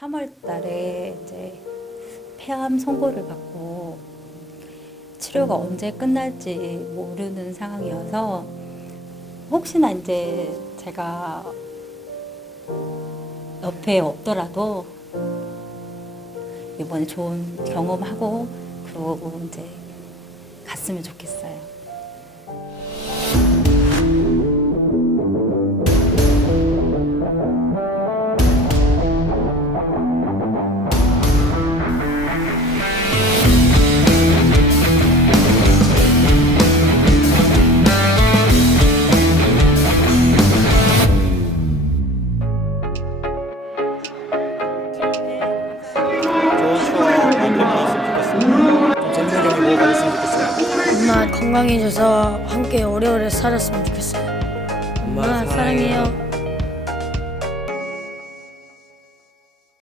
3월 달에 이제 폐암 선고를 받고 치료가 언제 끝날지 모르는 상황이어서 혹시나 이제 제가 옆에 없더라도 이번에 좋은 경험하고 그러고 이제 갔으면 좋겠어요. 모아 가졌으면 좋겠어요. 엄마 건강해져서 함께 오래오래 살았으면 좋겠어요. 엄마 사랑해요.